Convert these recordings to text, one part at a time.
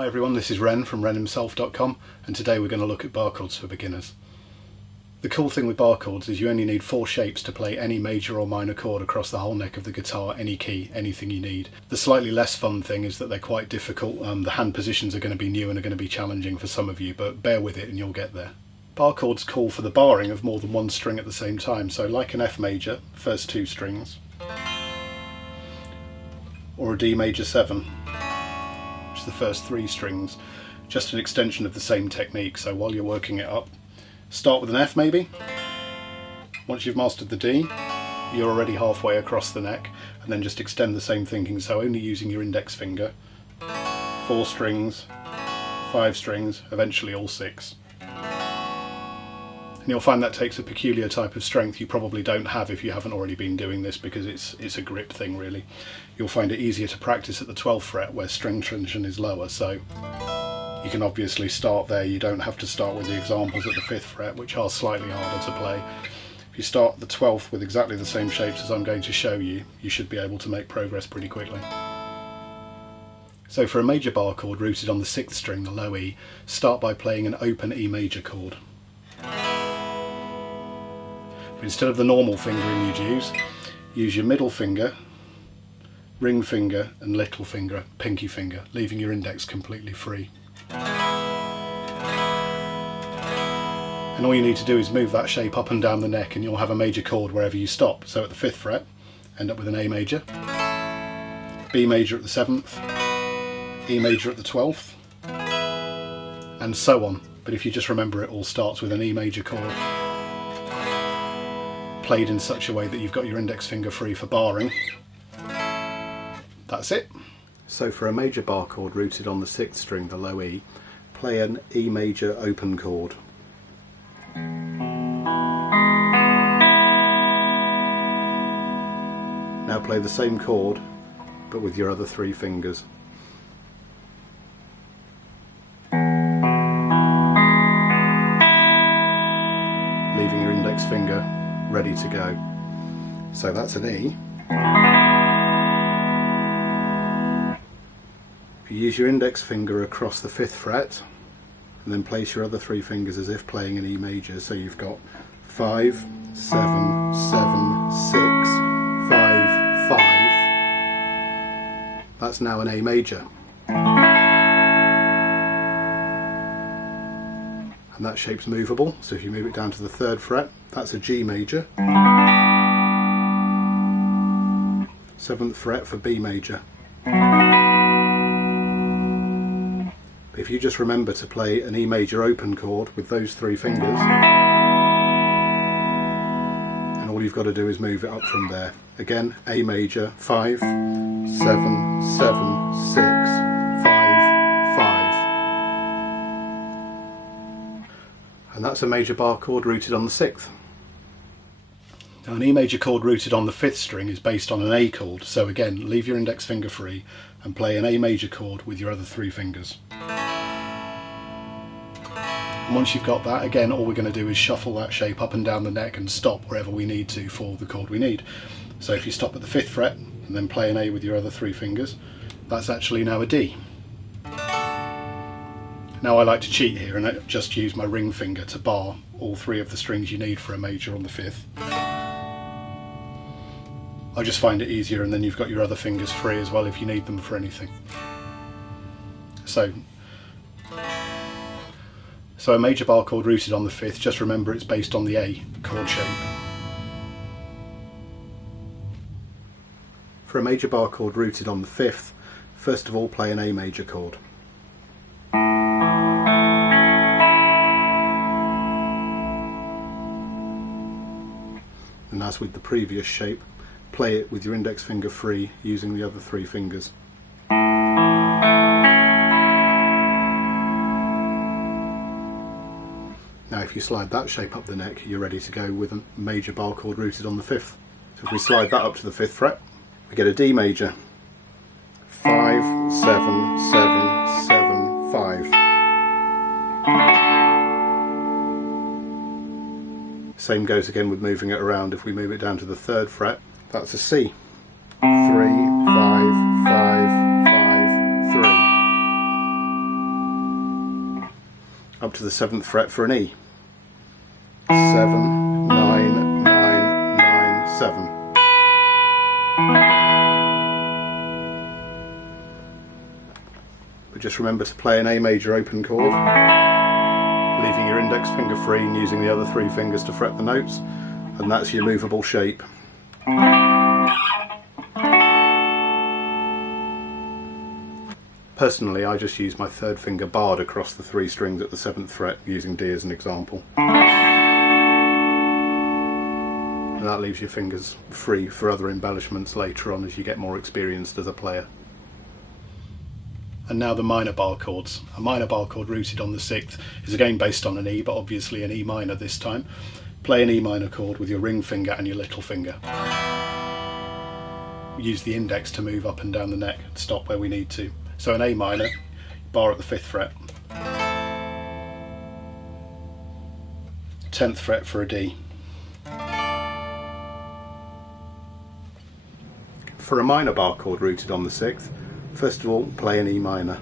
Hi everyone, this is Ren from renhimself.com, and today we're going to look at bar chords for beginners. The cool thing with bar chords is you only need 4 shapes to play any major or minor chord across the whole neck of the guitar, any key, anything you need. The slightly less fun thing is that they're quite difficult. The hand positions are going to be new and are going to be challenging for some of you, but bear with it and you'll get there. Bar chords call for the barring of more than one string at the same time, so like an F major, first 2 strings, or a D major 7. The first 3 strings, just an extension of the same technique. So while you're working it up, start with an F maybe. Once you've mastered the D, you're already halfway across the neck, and then just extend the same thinking, so only using your index finger. 4 strings, 5 strings, eventually all 6. And you'll find that takes a peculiar type of strength you probably don't have if you haven't already been doing this, because it's a grip thing really. You'll find it easier to practice at the 12th fret where string tension is lower, so you can obviously start there. You don't have to start with the examples at the 5th fret, which are slightly harder to play. If you start at the 12th with exactly the same shapes as I'm going to show you, you should be able to make progress pretty quickly. So for a major bar chord rooted on the 6th string, the low E, start by playing an open E major chord. Instead of the normal fingering you'd use your middle finger, ring finger and little finger, pinky finger, leaving your index completely free. And all you need to do is move that shape up and down the neck and you'll have a major chord wherever you stop. So at the 5th fret, end up with an A major, B major at the 7th, E major at the 12th, and so on. But if you just remember, it all starts with an E major chord, played in such a way that you've got your index finger free for barring. That's it. So for a major bar chord rooted on the 6th string, the low E, play an E major open chord. Now play the same chord but with your other 3 fingers. Leaving your index finger ready to go. So that's an E. If you use your index finger across the 5th fret and then place your other 3 fingers as if playing an E major, so you've got 5, 7, 7, 6, 5, 5. That's now an A major. And that shape's movable, so if you move it down to the 3rd fret, that's a G major. 7th fret for B major. If you just remember to play an E major open chord with those 3 fingers, and all you've got to do is move it up from there. Again, A major, 5, 7, 7, 6, 5, 5. And that's a major bar chord rooted on the 6th. Now an E major chord rooted on the 5th string is based on an A chord, so again, leave your index finger free and play an A major chord with your other 3 fingers. And once you've got that, again, all we're going to do is shuffle that shape up and down the neck and stop wherever we need to for the chord we need. So if you stop at the 5th fret and then play an A with your other 3 fingers, that's actually now a D. Now I like to cheat here and I just use my ring finger to bar all 3 of the strings you need for a major on the 5th. I just find it easier, and then you've got your other fingers free as well if you need them for anything. So a major bar chord rooted on the 5th, just remember it's based on the A chord shape. For a major bar chord rooted on the 5th, first of all play an A major chord. And as with the previous shape, play it with your index finger free using the other 3 fingers. Now if you slide that shape up the neck, you're ready to go with a major bar chord rooted on the 5th. So if we slide that up to the 5th fret, we get a D major. 5, 7, 7, 7, 5. Same goes again with moving it around. If we move it down to the 3rd fret, that's a C. 3, 5, 5, 5, 3. up to the 7th fret for an E. 7, 9, 9, 9, 7. But just remember to play an A major open chord, leaving your index finger free and using the other 3 fingers to fret the notes, and that's your movable shape. Personally, I just use my 3rd finger barred across the 3 strings at the 7th fret, using D as an example. And that leaves your fingers free for other embellishments later on as you get more experienced as a player. And now the minor bar chords. A minor bar chord rooted on the 6th is again based on an E, but obviously an E minor this time. Play an E minor chord with your ring finger and your little finger. Use the index to move up and down the neck and stop where we need to. So an A minor, bar at the 5th fret. 10th fret for a D. For a minor bar chord rooted on the 6th, first of all play an E minor.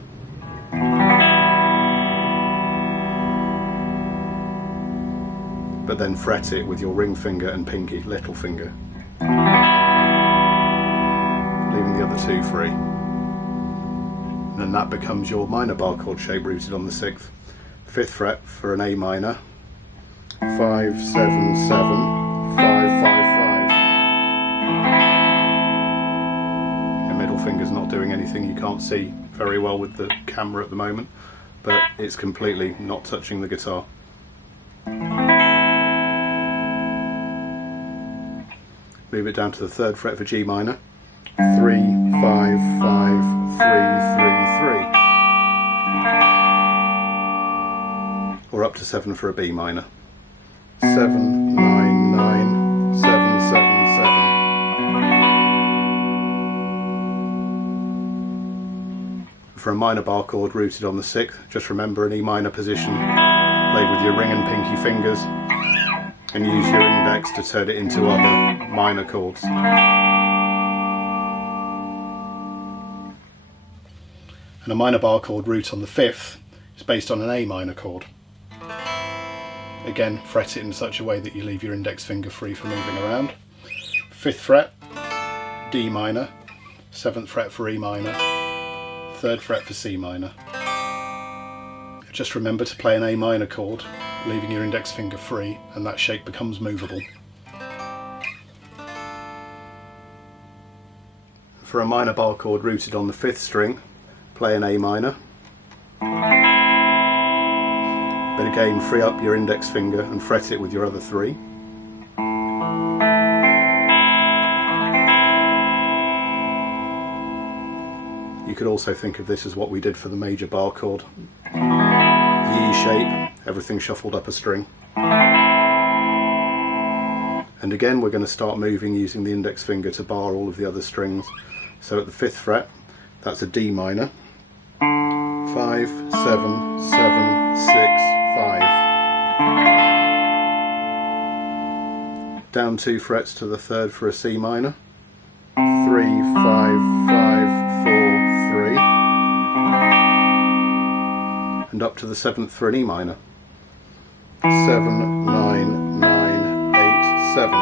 But then fret it with your ring finger and pinky, little finger, leaving the other 2 free. And then that becomes your minor bar chord shape rooted on the 6th. 5th fret for an A minor. 5, 7, 7, 5, 5, 5. Your middle finger's not doing anything, you can't see very well with the camera at the moment, but it's completely not touching the guitar. Move it down to the 3rd fret for G minor. 3, 5, 5, 3, 3, 3. Or up to 7 for a B minor. 7, 9, 9, 7, 7, 7. For a minor bar chord rooted on the 6th, just remember an E minor position, played with your ring and pinky fingers, and use your index to turn it into other minor chords. And a minor bar chord root on the 5th is based on an A minor chord. Again, fret it in such a way that you leave your index finger free for moving around. 5th fret, D minor, 7th fret for E minor, 3rd fret for C minor. Just remember to play an A minor chord, leaving your index finger free, and that shape becomes movable. For a minor bar chord rooted on the 5th string, play an A minor. But again, free up your index finger and fret it with your other 3. You could also think of this as what we did for the major bar chord. The E shape, everything shuffled up a string. And again, we're going to start moving using the index finger to bar all of the other strings. So at the 5th fret, that's a D minor. 5, 7, 7, 6, 5. Down 2 frets to the 3rd for a C minor. 3, 5, 5, 4, 3. And up to the 7th for an E minor. 7, 9, 9, 8, 7.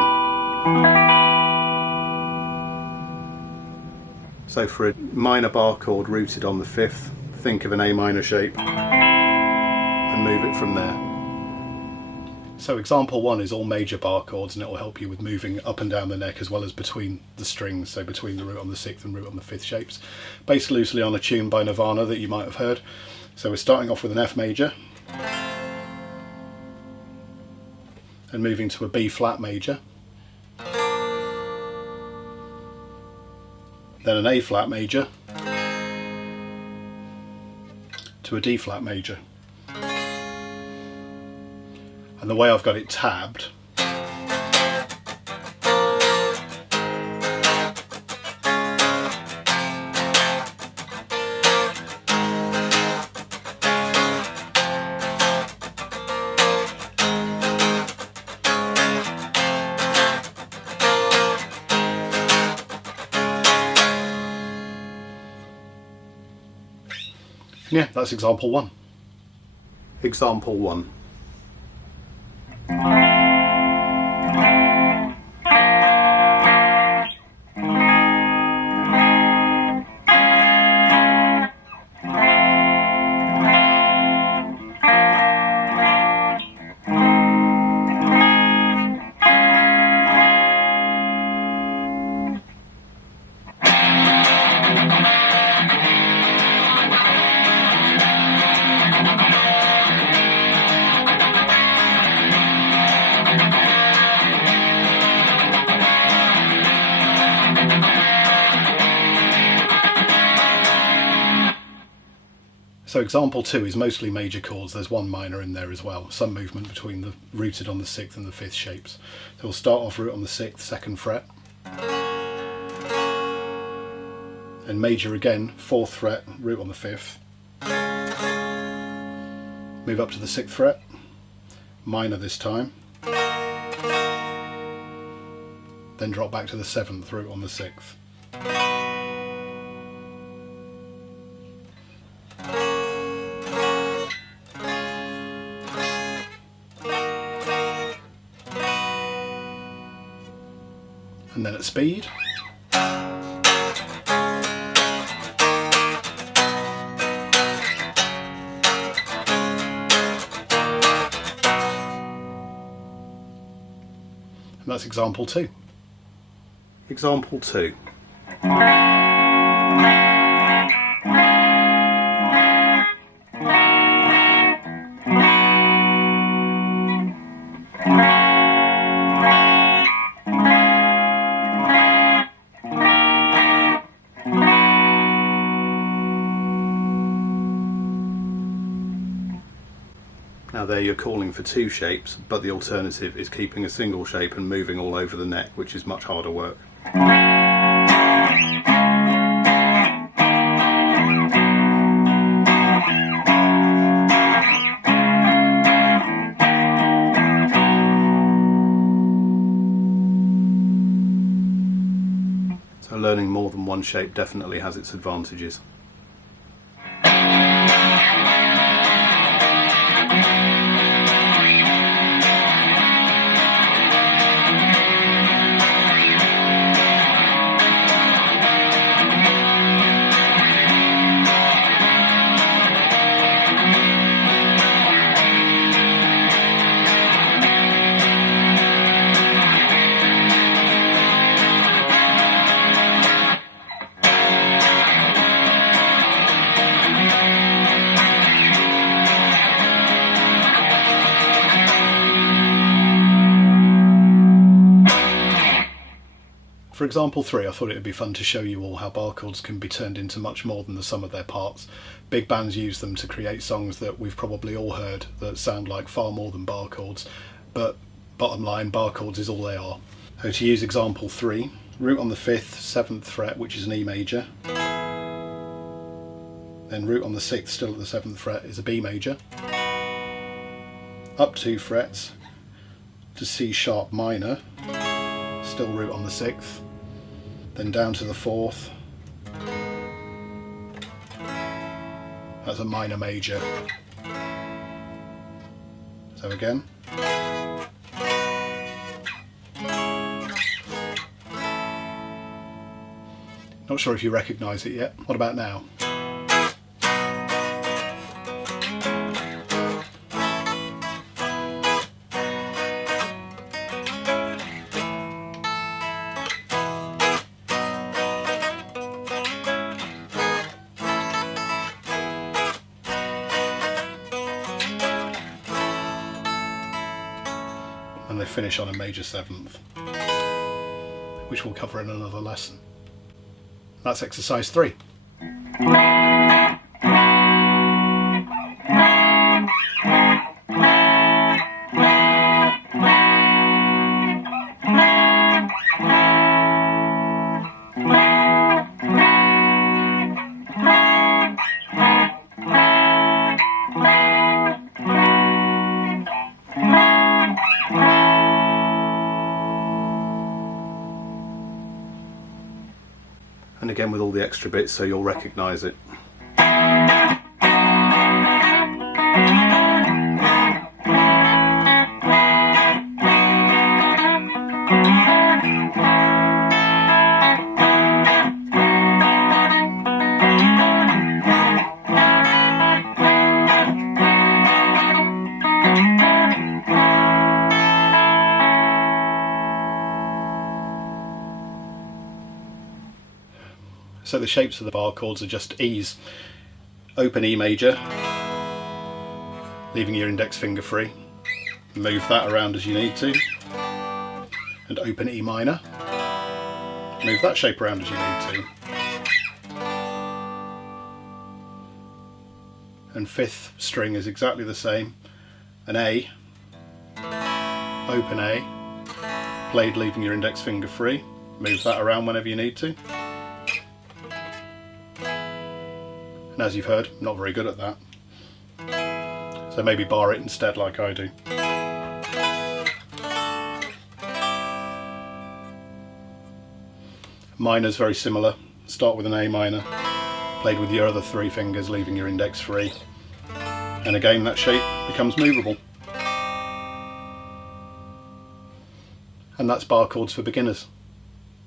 So for a minor bar chord rooted on the 5th, think of an A minor shape and move it from there. So example 1 is all major bar chords, and it will help you with moving up and down the neck as well as between the strings, so between the root on the 6th and root on the 5th shapes. Based loosely on a tune by Nirvana that you might have heard. So we're starting off with an F major and moving to a B flat major, then an A flat major to a D flat major. And the way I've got it tabbed, yeah, that's example 1. Example 1. So example 2 is mostly major chords. There's one minor in there as well, some movement between the rooted on the 6th and the 5th shapes. So we'll start off root on the 6th, 2nd fret, and major again, 4th fret, root on the 5th, move up to the 6th fret, minor this time, then drop back to the 7th, root on the 6th. And then at speed. And that's example 2. Example 2. Now there you're calling for 2 shapes, but the alternative is keeping a single shape and moving all over the neck, which is much harder work. So learning more than one shape definitely has its advantages. For example 3, I thought it would be fun to show you all how bar chords can be turned into much more than the sum of their parts. Big bands use them to create songs that we've probably all heard that sound like far more than bar chords, but bottom line, bar chords is all they are. So to use example 3, root on the 5th, 7th fret, which is an E major, then root on the 6th, still at the 7th fret, is a B major, up 2 frets to C sharp minor, still root on the 6th, then down to the 4th, that's a minor major. So again. Not sure if you recognise it yet. What about now? And they finish on a major 7th, which we'll cover in another lesson. That's exercise 3. And again with all the extra bits so you'll recognise it. So the shapes of the bar chords are just E's. Open E major, leaving your index finger free. Move that around as you need to. And open E minor. Move that shape around as you need to. And fifth string is exactly the same. An A, open A, played leaving your index finger free. Move that around whenever you need to. And as you've heard, I'm not very good at that. So maybe bar it instead like I do. Minor's very similar. Start with an A minor, played with your other three fingers, leaving your index free. And again that shape becomes movable. And that's bar chords for beginners.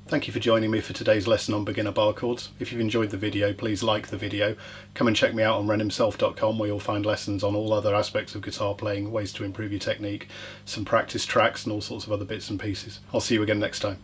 Thank you for joining me for today's lesson on beginner bar chords. If you've enjoyed the video, please like the video. Come and check me out on renhimself.com, where you'll find lessons on all other aspects of guitar playing, ways to improve your technique, some practice tracks and all sorts of other bits and pieces. I'll see you again next time.